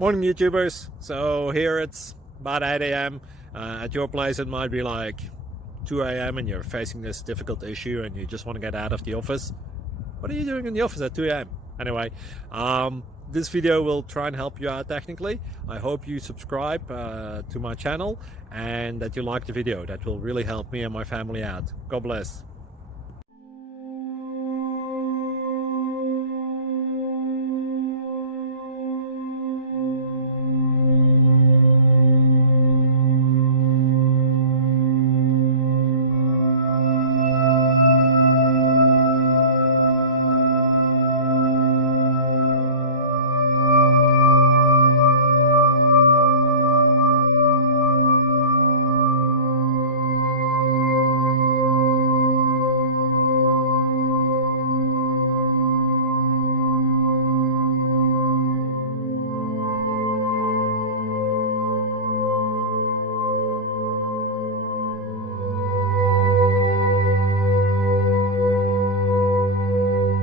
Morning YouTubers. So here it's about 8 a.m. At your place it might be like 2 a.m. and you're facing this difficult issue and you just want to get out of the office. What are you doing in the office at 2 a.m.? Anyway, this video will try and help you out technically. I hope you subscribe to my channel and that you like the video. That will really help me and my family out. God bless.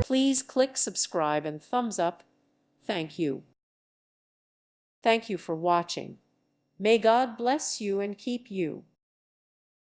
Please click subscribe and thumbs up. Thank you. Thank you for watching. May God bless you and keep you.